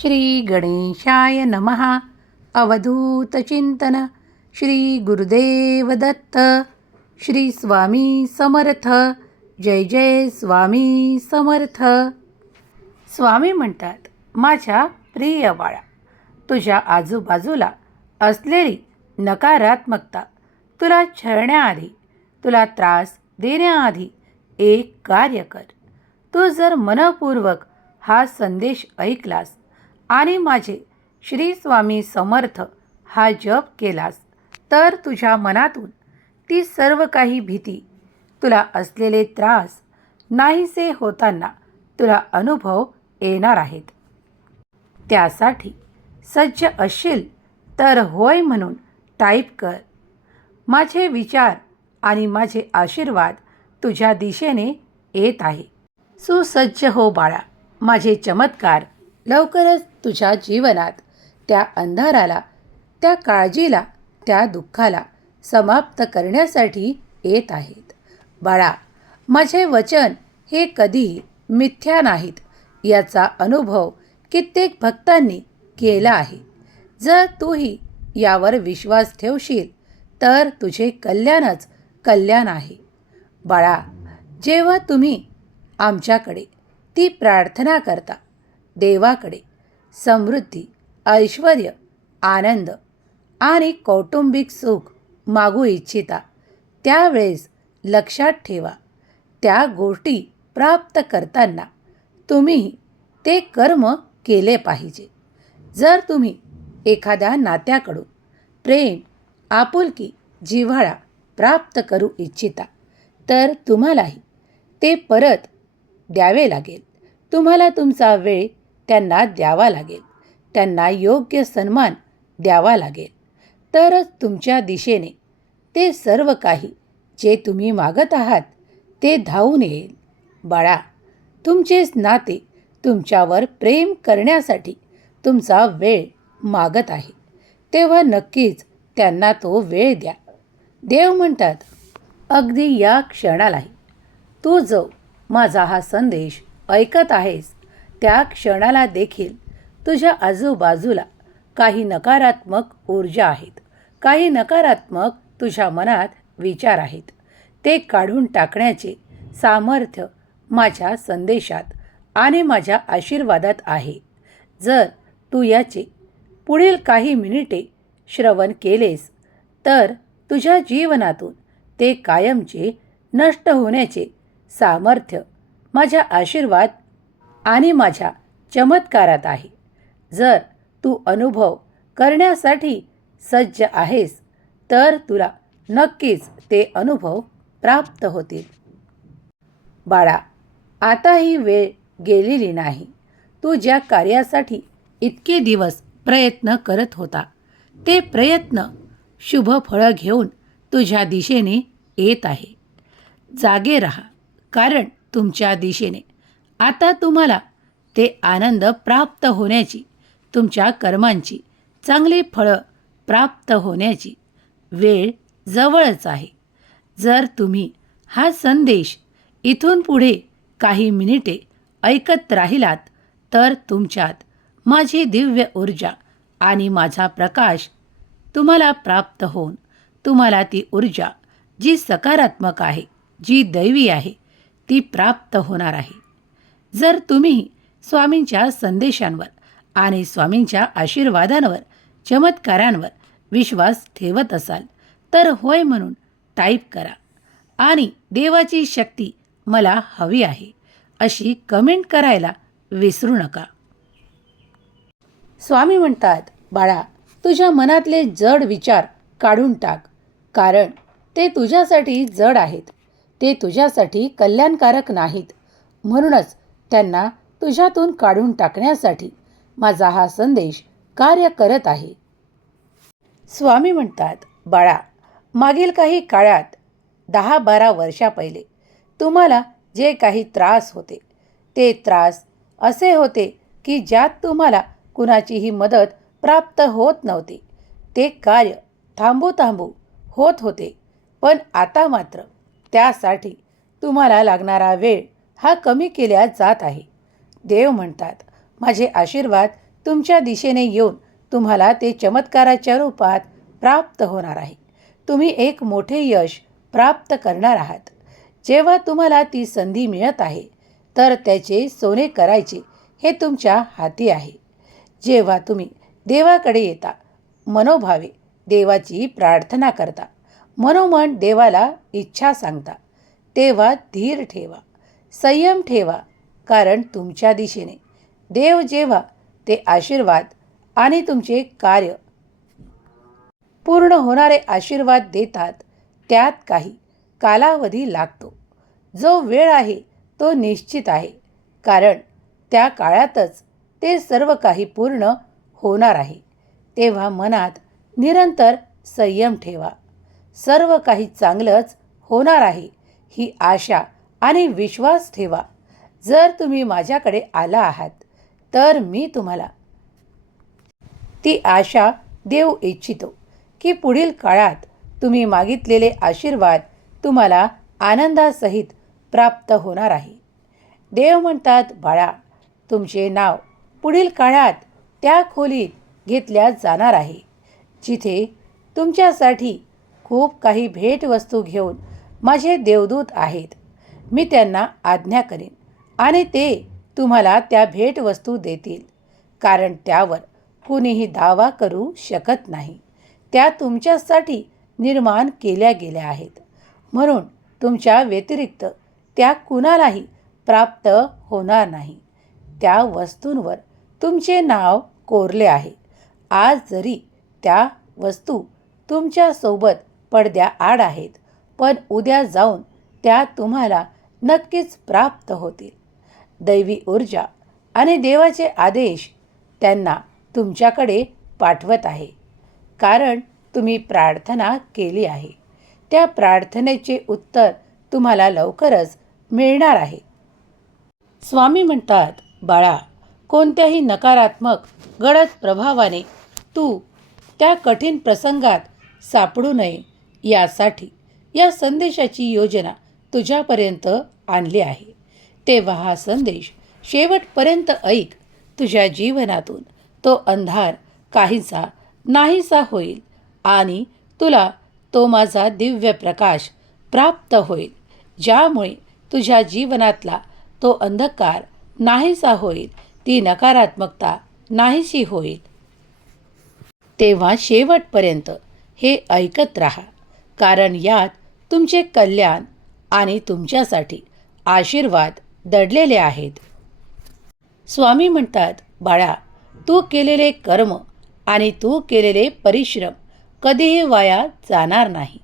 श्री गणेशाय नमः. अवधूत चिंतन. श्री गुरुदेव दत्त. श्री स्वामी समर्थ. जय जय स्वामी समर्थ. स्वामी म्हणतात, माझ्या प्रिय बाळा, तुझ्या आजूबाजूला असलेली नकारात्मकता तुला छळण्याआधी, तुला त्रास देण्याआधी एक कार्य कर. तू जर मनपूर्वक हा संदेश ऐकलास आणि माझे श्री स्वामी समर्थ हा जप केलास, तर तुझ्या मनातून ती सर्व काही भीती, तुला असलेले त्रास नाहीसे होताना तुला अनुभव येणार आहेत. त्यासाठी सज्ज असशील तर होय म्हणून टाईप कर. माझे विचार आणि माझे आशीर्वाद तुझ्या दिशेने येत आहे. सुसज्ज हो बाळा. माझे चमत्कार लवकरच तुझ्या जीवनात त्या अंधाराला, त्या काळजीला, त्या दुःखाला समाप्त करण्यासाठी येत आहेत. बाळा, माझे वचन हे कधीही मिथ्या नाहीत याचा अनुभव कित्येक भक्तांनी केला आहे. जर तूही यावर विश्वास ठेवशील तर तुझे कल्याणच कल्याण आहे. बाळा, जेव्हा तुम्ही आमच्याकडे ती प्रार्थना करता, देवाकडे समृद्धी, ऐश्वर, आनंद आणि कौटुंबिक सुख मागू इच्छिता, त्यावेळेस लक्षात ठेवा, त्या गोष्टी प्राप्त करताना तुम्ही ते कर्म केले पाहिजे. जर तुम्ही एखाद्या नात्याकडून प्रेम, आपुलकी, जिव्हाळा प्राप्त करू इच्छिता, तर तुम्हालाही ते परत द्यावे लागेल. तुम्हाला तुमचा वेळ त्यांना द्यावा लागेल, त्यांना योग्य सन्मान द्यावा लागेल. तरच तुमच्या दिशेने ते सर्व काही जे तुम्ही मागत आहात ते धावून येईल. बाळा, तुमचेच नाते तुमच्यावर प्रेम करण्यासाठी तुमचा वेळ मागत आहे, तेव्हा नक्कीच त्यांना तो वेळ द्या. देव म्हणतात, अगदी या क्षणालाही तू जो माझा हा संदेश ऐकत आहेस, त्या क्षणाला देखील तुझ्या आजूबाजूला काही नकारात्मक ऊर्जा आहेत, काही नकारात्मक तुझ्या मनात विचार आहेत. ते काढून टाकण्याचे सामर्थ्य माझ्या संदेशात आणि माझ्या आशीर्वादात आहे. जर तू याचे पुढील काही मिनिटे श्रवण केलेस तर तुझ्या जीवनातून ते कायमचे नष्ट होण्याचे सामर्थ्य माझ्या आशीर्वाद आणि माझ्या चमत्कारात आहे. जर तू अनुभव करण्यासाठी सज्ज आहेस तर तुला नक्कीच ते अनुभव प्राप्त होतील. बाळा, आता ही वेळ गेलेली नाही. तू ज्या कार्यासाठी इतके दिवस प्रयत्न करत होता, ते प्रयत्न शुभ फळं घेऊन तुझ्या दिशेने येत आहे. जागे राहा, कारण तुमच्या दिशेने आता तुम्हाला ते आनंद प्राप्त होण्याची, तुमच्या कर्मांची चांगली फळं प्राप्त होण्याची वेळ जवळच आहे. जर तुम्ही हा संदेश इथून पुढे काही मिनिटे ऐकत राहिलात तर तुमच्यात माझी दिव्य ऊर्जा आणि माझा प्रकाश तुम्हाला प्राप्त होऊन तुम्हाला ती ऊर्जा जी सकारात्मक आहे, जी दैवी आहे, ती प्राप्त होणार आहे. जर तुम्ही स्वामींच्या संदेशांवर आणि स्वामींच्या आशीर्वादांवर, चमत्कारांवर विश्वास ठेवत असाल तर होय म्हणून टाईप करा आणि देवाची शक्ती मला हवी आहे अशी कमेंट करायला विसरू नका. स्वामी म्हणतात, बाळा, तुझ्या मनातले जड विचार काढून टाक, कारण ते तुझ्यासाठी जड आहेत, ते तुझ्यासाठी कल्याणकारक नाहीत. म्हणूनच त्यांना तुझ्यातून काढून टाकण्यासाठी माझा हा संदेश कार्य करत आहे. स्वामी म्हणतात, बाळा, मागील काही काळात 10-12 वर्षा पहिले तुम्हाला जे काही त्रास होते, ते त्रास असे होते की ज्यात तुम्हाला कुणाचीही मदत प्राप्त होत नव्हती. ते कार्य थांबू होत होते. पण आता मात्र त्यासाठी तुम्हाला लागणारा वेळ हा कमी केला जात आहे. देव म्हणतात, माझे आशीर्वाद तुमच्या दिशेने येऊन तुम्हाला ते चमत्काराच्या रूपात प्राप्त होणार आहे. तुम्ही एक मोठे यश प्राप्त करणार आहात. जेव्हा तुम्हाला ती संधी मिळत आहे तर त्याचे सोने करायचे हे तुमच्या हाती आहे. जेव्हा तुम्ही देवाकडे येता, मनोभावे देवाची प्रार्थना करता, मनोमन देवाला इच्छा सांगता, तेव्हा धीर ठेवा, संयम ठेवा, कारण तुमच्या दिशेने देव जेव्हा ते आशीर्वाद आणि तुमचे कार्य पूर्ण होणारे आशीर्वाद देतात, त्यात काही कालावधी लागतो. जो वेळ आहे तो निश्चित आहे, कारण त्या काळातच ते सर्व काही पूर्ण होणार आहे. तेव्हा मनात निरंतर संयम ठेवा. सर्व काही चांगलंच होणार आहे ही आशा आणि विश्वास ठेवा. जर तुम्ही माझ्याकडे आला आहात तर मी तुम्हाला ती आशा देऊ इच्छितो की पुढील काळात तुम्ही मागितलेले आशीर्वाद तुम्हाला आनंदासहित प्राप्त होणार आहे. देव म्हणतात, बाळा, तुमचे नाव पुढील काळात त्या खोलीत घेतल्या जाणार आहे जिथे तुमच्यासाठी खूप काही भेटवस्तू घेऊन माझे देवदूत आहेत. मी त्यांना आज्ञा करेन आणि ते तुम्हाला त्या भेटवस्तू देतील, कारण त्यावर कुणीही दावा करू शकत नाही. त्या तुमच्यासाठी निर्माण केल्या गेल्या आहेत, म्हणून तुमच्या व्यतिरिक्त त्या कुणालाही प्राप्त होणार नाही. त्या वस्तूंवर तुमचे नाव कोरले आहे. आज जरी त्या वस्तू तुमच्यासोबत पडद्याआड आहेत, पण उद्या जाऊन त्या तुम्हाला नक्कीच प्राप्त होतील. दैवी ऊर्जा आणि देवाचे आदेश त्यांना तुमच्याकडे पाठवत आहे, कारण तुम्ही प्रार्थना केली आहे. त्या प्रार्थनेचे उत्तर तुम्हाला लवकरच मिळणार आहे. स्वामी म्हणतात, बाळा, कोणत्याही नकारात्मक गडद प्रभावाने तू त्या कठीण प्रसंगात सापडू नये यासाठी या संदेशाची योजना तुझ्यापर्यंत आणली आहे. तेव्हा हा संदेश शेवटपर्यंत ऐक. तुझ्या जीवनातून तो अंधार काहीसा नाहीसा होईल आणि तुला तो माझा दिव्य प्रकाश प्राप्त होईल, ज्यामुळे तुझ्या जीवनातला तो अंधकार नाहीसा होईल, ती नकारात्मकता नाहीशी होईल. तेव्हा शेवटपर्यंत हे ऐकत राहा, कारण यात तुमचे कल्याण आणि तुमच्यासाठी आशीर्वाद दडलेले आहेत. स्वामी म्हणतात, बाळा, तू केलेले कर्म आणि तू केलेले परिश्रम कधीही वाया जाणार नाही.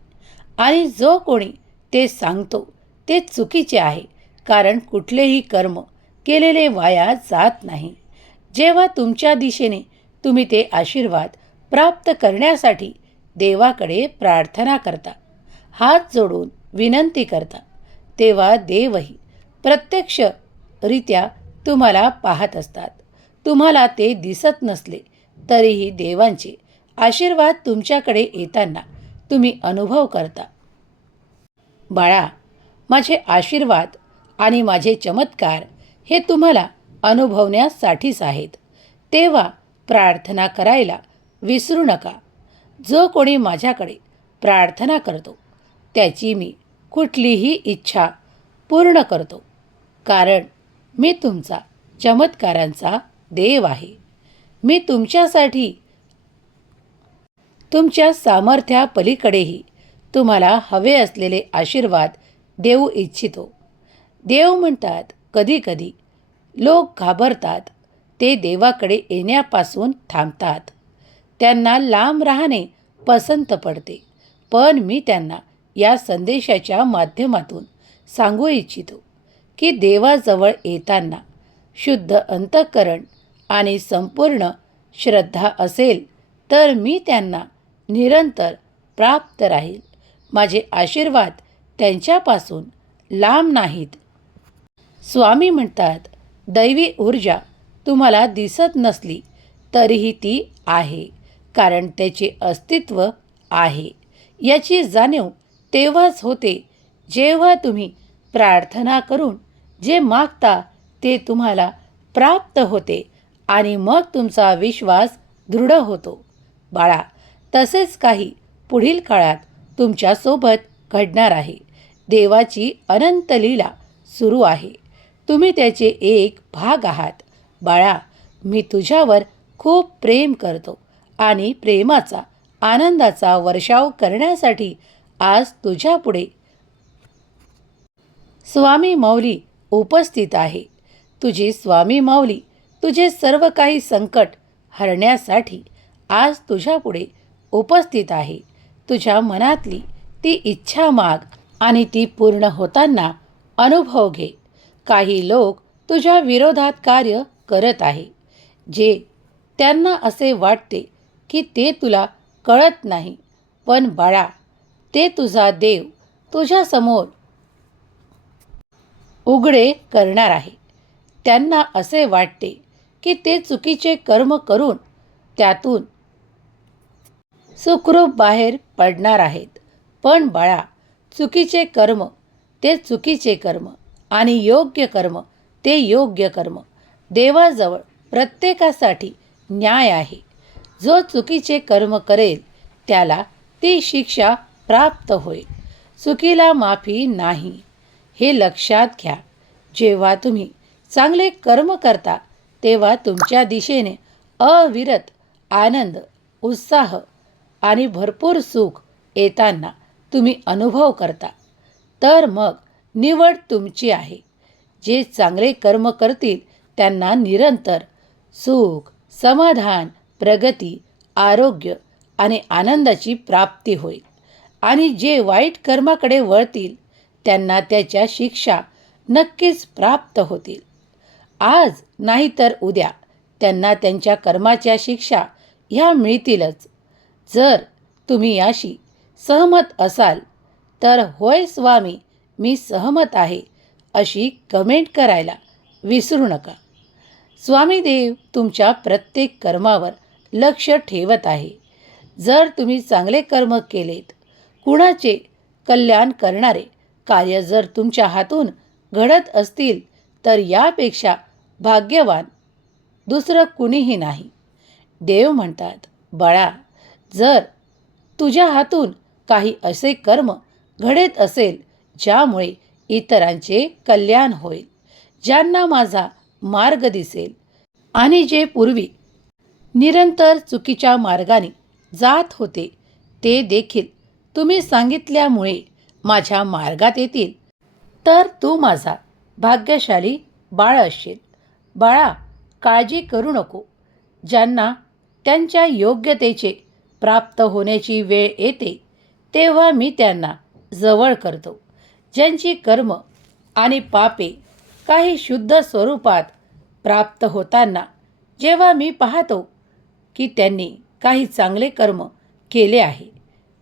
आणि जो कोणी ते सांगतो ते चुकीचे आहे, कारण कुठलेही कर्म केलेले वाया जात नाही. जेव्हा तुमच्या दिशेने तुम्ही ते आशीर्वाद प्राप्त करण्यासाठी देवाकडे प्रार्थना करता, हात जोडून विनंती करता, तेव्हा देवही प्रत्यक्षरित्या तुम्हाला पाहत असतात. तुम्हाला ते दिसत नसले तरीही देवांचे आशीर्वाद तुमच्याकडे येताना तुम्ही अनुभव करता. बाळा, माझे आशीर्वाद आणि माझे चमत्कार हे तुम्हाला अनुभवण्यासाठीच आहेत. तेव्हा प्रार्थना करायला विसरू नका. जो कोणी माझ्याकडे प्रार्थना करतो त्याची मी कुठलीही इच्छा पूर्ण करतो, कारण मी तुमचा चमत्कारांचा देव आहे. मी तुमच्यासाठी तुमच्या सामर्थ्यापलीकडेही तुम्हाला हवे असलेले आशीर्वाद देऊ इच्छितो. देव म्हणतात, कधीकधी लोक घाबरतात, ते देवाकडे येण्यापासून थांबतात. त्यांना लांब राहणे पसंत पडते, पण मी त्यांना या संदेशाच्या माध्यमातून सांगू इच्छितो की देवाजवळ येताना शुद्ध अंतःकरण आणि संपूर्ण श्रद्धा असेल तर मी त्यांना निरंतर प्राप्त राहील. माझे आशीर्वाद त्यांच्यापासून लांब नाहीत. स्वामी म्हणतात, दैवी ऊर्जा तुम्हाला दिसत नसली तरीही ती आहे, कारण त्याचे अस्तित्व आहे. याची जाणीव तेव्हाच होते जेव्हा तुम्ही प्रार्थना करून जे मागता ते तुम्हाला प्राप्त होते आणि मग तुमचा विश्वास दृढ होतो. बाळा, तसेच काही पुढील काळात तुमच्यासोबत घडणार आहे. देवाची अनंत लीला सुरू आहे. तुम्ही त्याचे एक भाग आहात. बाळा, मी तुझ्यावर खूप प्रेम करतो आणि प्रेमाचा आनंदाचा वर्षाव करण्यासाठी आज तुझ्यापुढे स्वामी माऊली उपस्थित आहे. तुझी स्वामी माऊली तुझे सर्व काही संकट हरण्यासाठी आज तुझ्यापुढे उपस्थित आहे. तुझ्या मनातली ती इच्छा माग आणि ती पूर्ण होताना अनुभव घे. काही लोक तुझ्या विरोधात कार्य करत आहे, जे त्यांना असे वाटते की ते तुला कळत नाही. पण बाळा, ते तुझा देव तुझ्यासमोर उघडे करणार आहे. त्यांना असे वाटते की ते चुकीचे कर्म करून त्यातून सुखरूप बाहेर पडणार आहेत. पण बाळा, चुकीचे कर्म ते चुकीचे कर्म आणि योग्य कर्म ते योग्य कर्म. देवाजवळ प्रत्येकासाठी न्याय आहे. जो चुकीचे कर्म करेल त्याला ती शिक्षा प्राप्त होईल. चुकीला माफी नाही, हे लक्षात घ्या. जेव्हा तुम्ही चांगले कर्म करता तेव्हा तुमच्या दिशेने अविरत आनंद, उत्साह आणि भरपूर सुख येताना तुम्ही अनुभव करता. तर मग निवड तुमची आहे. जे चांगले कर्म करतील त्यांना निरंतर सुख, समाधान, प्रगती, आरोग्य आणि आनंदाची प्राप्ती होईल. आणि जे वाईट कर्माकडे वळतील त्यांना त्याच्या शिक्षा नक्कीच प्राप्त होतील. आज नाही तर उद्या त्यांना त्यांच्या कर्माच्या शिक्षा ह्या मिळतीलच. जर तुम्ही याशी सहमत असाल तर होय स्वामी, मी सहमत आहे अशी कमेंट करायला विसरू नका. स्वामीदेव तुमच्या प्रत्येक कर्मावर लक्ष ठेवत आहे. जर तुम्ही चांगले कर्म केलेत, कुणाचे कल्याण करणारे कार्य जर तुमच्या हातून घडत असतील तर यापेक्षा भाग्यवान दुसरं कुणीही नाही. देव म्हणतात, बाळा, जर तुझ्या हातून काही असे कर्म घडत असेल ज्यामुळे इतरांचे कल्याण होईल, ज्यांना माझा मार्ग दिसेल आणि जे पूर्वी निरंतर चुकीच्या मार्गाने जात होते ते देखील तुम्ही सांगितल्यामुळे माझ्या मार्गात येतील, तर तू माझा भाग्यशाली बाळ असशील. बाळा, काळजी करू नको. ज्यांना त्यांच्या योग्यतेचे प्राप्त होण्याची वेळ येते तेव्हा मी त्यांना जवळ करतो. ज्यांची कर्म आणि पापे काही शुद्ध स्वरूपात प्राप्त होताना जेव्हा मी पाहतो की त्यांनी काही चांगले कर्म केले आहे,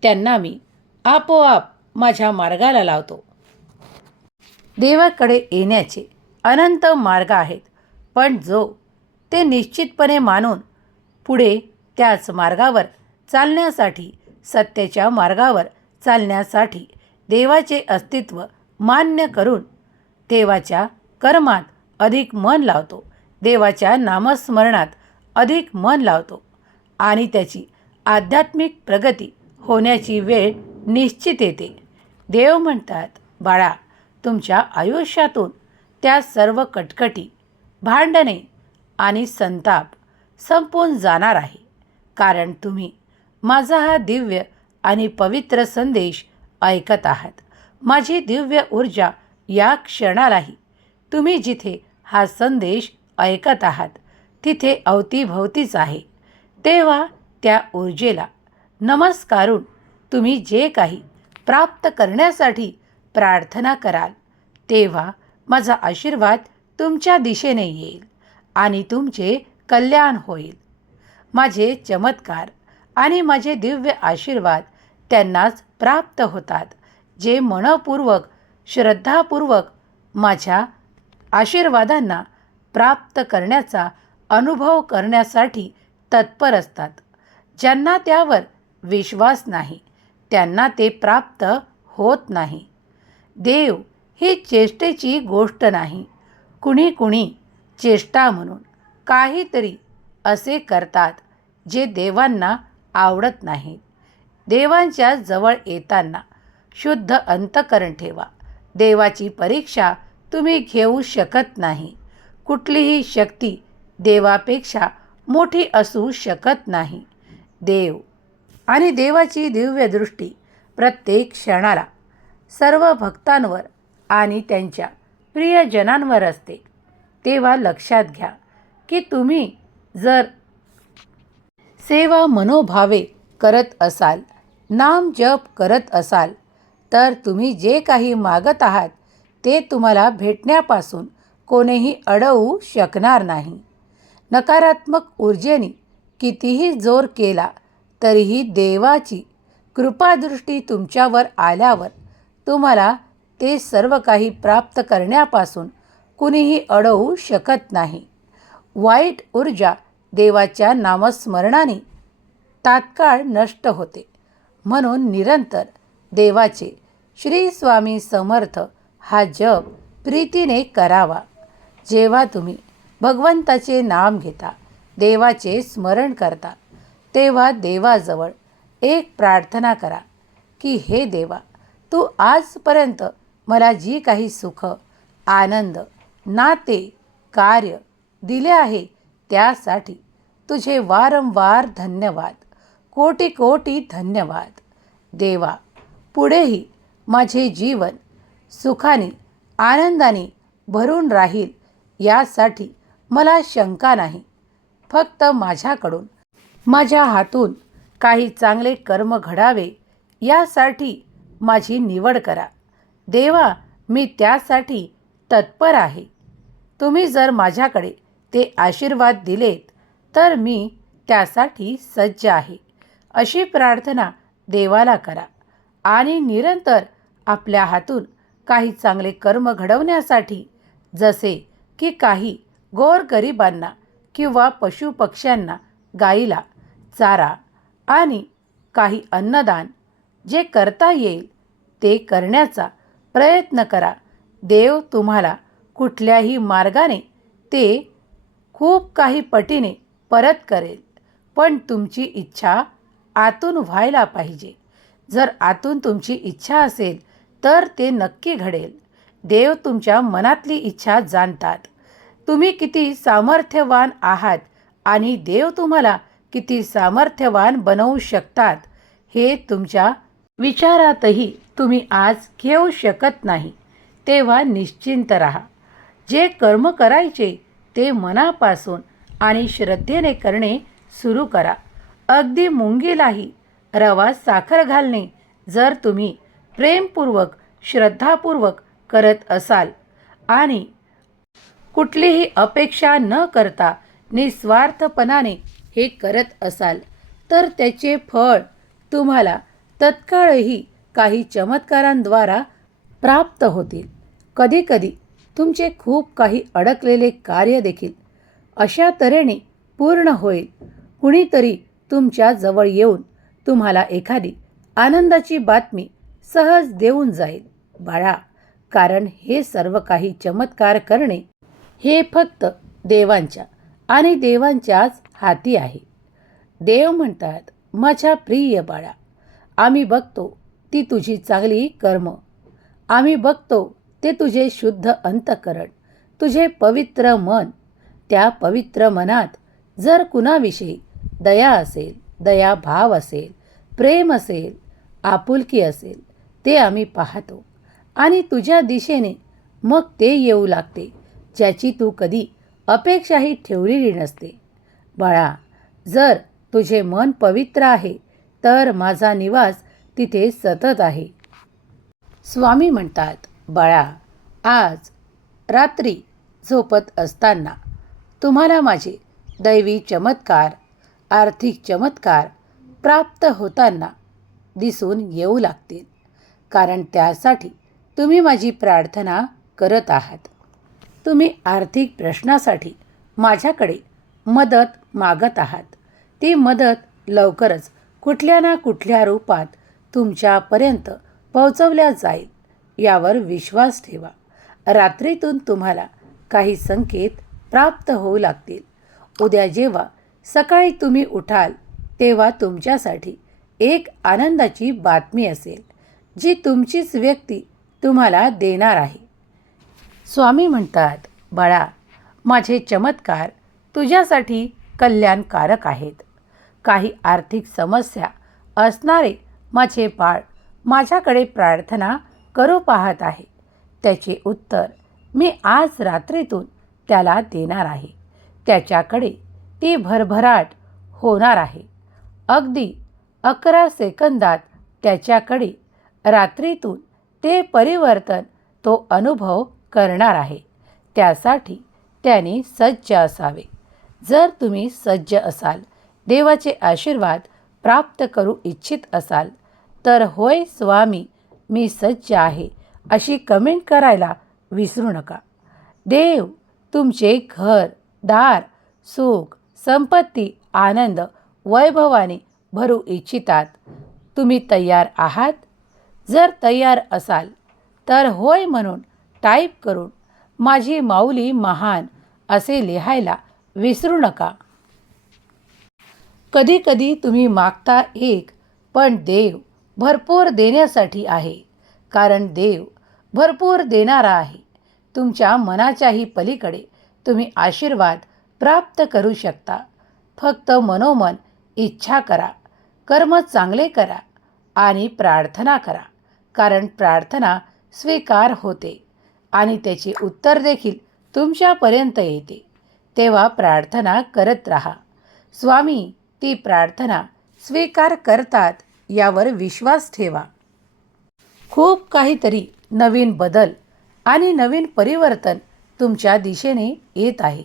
त्यांना मी आपोआप माझ्या मार्गाला लावतो. देवाकडे येण्याचे अनंत मार्ग आहेत, पण जो ते निश्चितपणे मानून पुढे त्याच मार्गावर चालण्यासाठी, सत्याच्या मार्गावर चालण्यासाठी, देवाचे अस्तित्व मान्य करून देवाच्या कर्मात अधिक मन लावतो, देवाच्या नामस्मरणात अधिक मन लावतो आणि त्याची आध्यात्मिक प्रगती होण्याची वेळ निश्चित येते. देव म्हणतात, बाळा, तुमच्या आयुष्यातून त्या सर्व कटकटी, भांडणे आणि संताप संपून जाणार आहे. कारण तुम्ही माझा हा दिव्य आणि पवित्र संदेश ऐकत आहात. माझी दिव्य ऊर्जा या क्षणालाही तुम्ही जिथे हा संदेश ऐकत आहात तिथे अवतीभवतीच आहे. तेव्हा त्या ऊर्जेला नमस्कारून तुम्ही जे काही प्राप्त करण्यासाठी प्रार्थना कराल तेव्हा माझा आशीर्वाद तुमच्या दिशेने येईल आणि तुमचे कल्याण होईल. माझे चमत्कार आणि माझे दिव्य आशीर्वाद त्यांनाच प्राप्त होतात जे मनपूर्वक, श्रद्धापूर्वक माझ्या आशीर्वादांना प्राप्त करण्याचा अनुभव करण्यासाठी तत्पर असतात. ज्यांना त्यावर विश्वास नाही त्यांना ते प्राप्त होत नाही. देव ही चेष्टेची गोष्ट नाही. कुणी चेष्टा म्हणून काहीतरी असे करतात जे देवांना आवडत नाही. देवांच्या जवळ येताना शुद्ध अंतःकरण ठेवा. देवाची परीक्षा तुम्ही घेऊ शकत नाही. कुठलीही शक्ती देवापेक्षा मोठी असू शकत नाही. देव आणि देवाची दिव्य दृष्टी प्रत्येक क्षणाला सर्व भक्तांवर आणि त्यांच्या प्रियजनांवर असते. तेव्हा लक्षात घ्या की तुम्ही जर सेवा मनोभावे करत असाल, नाम जप करत असाल, तर तुम्ही जे काही मागत आहात ते तुम्हाला भेटण्यापासून कोणीही अडवू शकणार नाही. नकारात्मक ऊर्जेने कितीही जोर केला तरीही देवाची कृपादृष्टी तुमच्यावर आल्यावर तुम्हाला ते सर्व काही प्राप्त करण्यापासून कुणीही अडवू शकत नाही. वाईट ऊर्जा देवाच्या नामस्मरणाने तात्काळ नष्ट होते. म्हणून निरंतर देवाचे श्री स्वामी समर्थ हा जप प्रीतीने करावा. जेव्हा तुम्ही भगवंताचे नाम घेता, देवाचे स्मरण करता, तेव्हा देवाजवळ एक प्रार्थना करा की हे देवा, तू आजपर्यंत मला जी काही सुख, आनंद, नाते, कार्य दिले आहे त्यासाठी तुझे वारंवार धन्यवाद. कोटी कोटी धन्यवाद. देवा, पुढेही माझे जीवन सुखाने आनंदाने भरून राहील यासाठी मला शंका नाही. फक्त माझ्याकडून, माझ्या हातून काही चांगले कर्म घडावे यासाठी माझी निवड करा. देवा, मी त्यासाठी तत्पर आहे. तुम्ही जर माझ्याकडे ते आशीर्वाद दिलेत तर मी त्यासाठी सज्ज आहे. अशी प्रार्थना देवाला करा आणि निरंतर आपल्या हातून काही चांगले कर्म घडवण्यासाठी, जसे की काही गोरगरिबांना किंवा पशुपक्ष्यांना, गाईला चारा आणि काही अन्नदान जे करता येईल ते करण्याचा प्रयत्न करा. देव तुम्हाला कुठल्याही मार्गाने ते खूप काही पटीने परत करेल, पण तुमची इच्छा आतून व्हायला पाहिजे. जर आतून तुमची इच्छा असेल तर ते नक्की घडेल. देव तुमच्या मनातली इच्छा जाणतात. तुम्ही किती सामर्थ्यवान आहात आणि देव तुम्हाला किती सामर्थ्यवान बनवू शकतात हे तुमच्या विचारातही तुम्ही आज घेऊ शकत नाही. तेव्हा निश्चिंत राहा. जे कर्म करायचे ते मनापासून आणि श्रद्धेने करणे सुरू करा. अगदी मुंगीलाही रवा साखर घालणे जर तुम्ही प्रेमपूर्वक, श्रद्धापूर्वक करत असाल आणि कुठलीही अपेक्षा न करता निस्वार्थपणाने हे करत असाल तर त्याचे फळ तुम्हाला तत्काळही काही चमत्कारांद्वारा प्राप्त होतील. कधीकधी तुमचे खूप काही अडकलेले कार्य देखील अशा तऱ्हेने पूर्ण होईल. कुणीतरी तुमच्या जवळ येऊन तुम्हाला एखादी आनंदाची बातमी सहज देऊन जाईल. बाळा, कारण हे सर्व काही चमत्कार करणे हे फक्त देवांच्या आणि देवांच्याच हाती आहे. देव म्हणतात, माझ्या प्रिय बाळा, आम्ही बघतो ती तुझी चांगली कर्म, आम्ही बघतो ते तुझे शुद्ध अंतःकरण, तुझे पवित्र मन. त्या पवित्र मनात जर कुणाविषयी दया असेल, दयाभाव असेल, प्रेम असेल, आपुलकी असेल, ते आम्ही पाहतो आणि तुझ्या दिशेने मग ते येऊ लागते ज्याची तू कधी अपेक्षाही ठेवलेली नसते. बाळा, जर तुझे मन पवित्र आहे तर माझा निवास तिथे सतत आहे. स्वामी म्हणतात, बाळा, आज रात्री झोपत असताना तुम्हाला माझे दैवी चमत्कार, आर्थिक चमत्कार प्राप्त होताना दिसून येऊ लागतील. कारण त्यासाठी तुम्ही माझी प्रार्थना करत आहात. तुम्ही आर्थिक प्रश्नासाठी माझ्याकडे मदत मागत आहात. ती मदत लवकरच कुठल्या ना कुठल्या रूपात तुमच्यापर्यंत पोहोचवल्या जाईल यावर विश्वास ठेवा. रात्रीतून तुम्हाला काही संकेत प्राप्त होऊ लागतील. उद्या जेव्हा सकाळी तुम्ही उठाल तेव्हा तुमच्यासाठी एक आनंदाची बातमी असेल, जी तुमचीच व्यक्ती तुम्हाला देणार आहे. स्वामी म्हणतात, बाळा, माझे चमत्कार तुझ्यासाठी कल्याणकारक आहेत. काही आर्थिक समस्या असणारे माझे बाळ माझ्याकडे प्रार्थना करू पाहत आहे. त्याचे उत्तर मी आज रात्रीतून त्याला देणार आहे. त्याच्याकडे ती भरभराट होणार आहे. अगदी 11 सेकंदात त्याच्याकडे रात्रीतून ते परिवर्तन तो अनुभव करणार आहे. त्यासाठी त्याने सज्ज असावे. जर तुम्ही सज्ज असाल, देवाचे आशीर्वाद प्राप्त करू इच्छित असाल, तर होय स्वामी, मी सज्ज आहे अशी कमेंट करायला विसरू नका. देव तुमचे घर, दार, सुख, संपत्ती, आनंद, वैभवाने भरू इच्छितात. तुम्ही तयार आहात? जर तयार असाल तर होय म्हणून टाईप करून माझी माऊली महान असे लिहायला विसरू नका. कधी कधी तुम्ही मागता एक, पण देव भरपूर देण्यासाठी आहे. कारण देव भरपूर देणारा आहे. तुमच्या मनाच्याही पलीकडे तुम्ही आशीर्वाद प्राप्त करू शकता. फक्त मनोमन इच्छा करा, कर्म चांगले करा आणि प्रार्थना करा. कारण प्रार्थना स्वीकार होते आणि त्याचे उत्तर देखील तुमच्यापर्यंत येते. तेव्हा प्रार्थना करत राहा. स्वामी ती प्रार्थना स्वीकार करतात यावर विश्वास ठेवा. खूप काहीतरी नवीन बदल आणि नवीन परिवर्तन तुमच्या दिशेने येत आहे,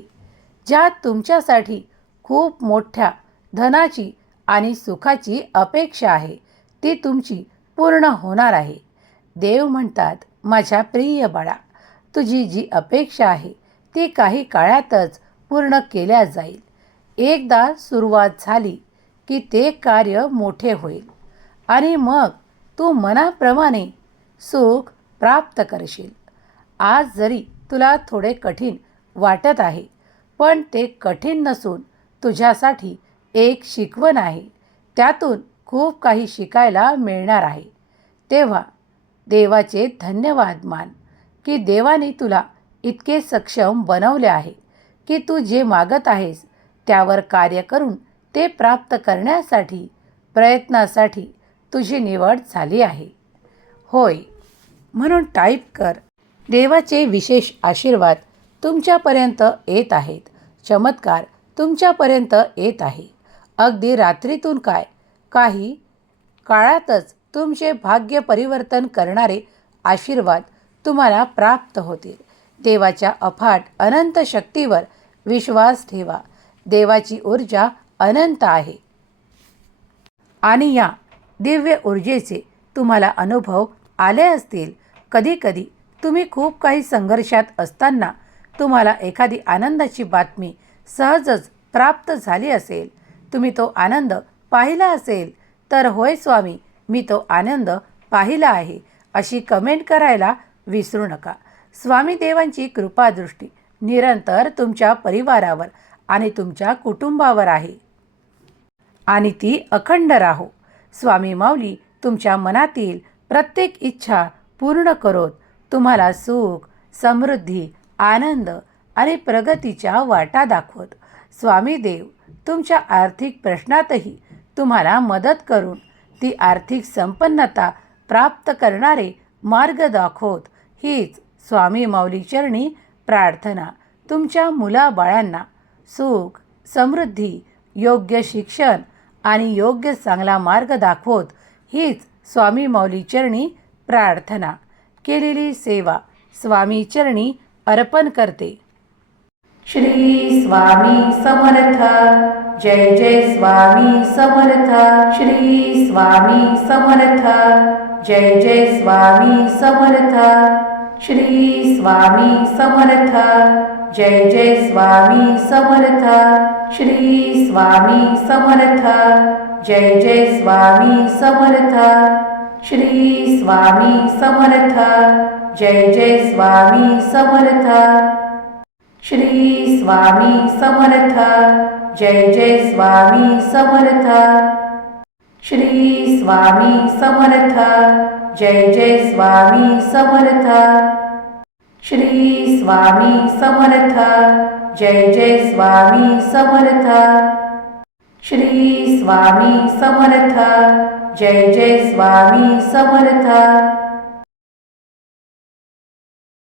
ज्यात तुमच्यासाठी खूप मोठ्या धनाची आणि सुखाची अपेक्षा आहे. ती तुमची पूर्ण होणार आहे. देव म्हणतात, माझ्या प्रिय बाळा, तुझी जी अपेक्षा आहे ती काही काळातच पूर्ण केल्या जाईल. एकदा सुरुवात झाली की ते कार्य मोठे होईल आणि मग तू मनाप्रमाणे सुख प्राप्त करशील. आज जरी तुला थोडे कठीण वाटत आहे, पण ते कठीण नसून तुझ्यासाठी एक शिकवण आहे. त्यातून खूप काही शिकायला मिळणार आहे. तेव्हा देवाचे धन्यवाद मान की देवाने तुला इतके सक्षम बनवले आहे की तू जे मागत आहेस त्यावर कार्य करून ते प्राप्त करण्यासाठी प्रयत्नासाठी तुझी निवड झाली आहे. होय म्हणून टाईप कर. देवाचे विशेष आशीर्वाद तुमच्यापर्यंत येत आहेत. चमत्कार तुमच्यापर्यंत येत आहे. अगदी रात्रीतून काय, काही काळातच तुमचे भाग्य परिवर्तन करणारे आशीर्वाद तुम्हाला प्राप्त होतील. देवाच्या अफाट अनंत शक्तीवर विश्वास ठेवा. देवाची ऊर्जा अनंत आहे आणि या दिव्य ऊर्जेचे तुम्हाला अनुभव आले असतील. कधीकधी तुम्ही खूप काही संघर्षात असताना तुम्हाला एखादी आनंदाची बातमी सहजच प्राप्त झाली असेल. तुम्ही तो आनंद पाहिला असेल तर होय स्वामी, मी तो आनंद पाहिला आहे अशी कमेंट करायला विसरू नका. स्वामी देवांची कृपादृष्टी निरंतर तुमच्या परिवारावर आणि तुमच्या कुटुंबावर आहे आणि ती अखंड राहो. स्वामी माऊली तुमच्या मनातील प्रत्येक इच्छा पूर्ण करोत तुम्हाला सुख, समृद्धी, आनंद आणि प्रगतीच्या वाटा दाखवत. स्वामी देव तुमच्या आर्थिक प्रश्नातही तुम्हाला मदत करून ती आर्थिक संपन्नता प्राप्त करणारे मार्ग दाखवत. हीच स्वामी माऊली चरणी प्रार्थना तुमच्या मुलाबाळांना सुख, समृद्धी, योग्य शिक्षण आणि योग्य चांगला मार्ग दाखवत. हीच स्वामी माऊली चरणी प्रार्थना केलेली सेवा स्वामी चरणी अर्पण करते. श्री स्वामी समर्थ. जय जय स्वामी समर्थ. श्री स्वामी समर्थ. जय जय स्वामी समर्थ. श्री स्वामी समर्थ. जय जय स्वामी समर्थ. श्री स्वामी समर्थ. जय जय स्वामी समर्थ. श्री स्वामी समर्थ. जय जय स्वामी समर्थ. श्री स्वामी समर्थ. जय जय स्वामी समर्थ. श्री स्वामी समर्थ. जय जय स्वामी समर्थ. श्री स्वामी समर्थ. जय जय स्वामी समर्थ. श्री स्वामी समर्थ. जय जय स्वामी समर्थ.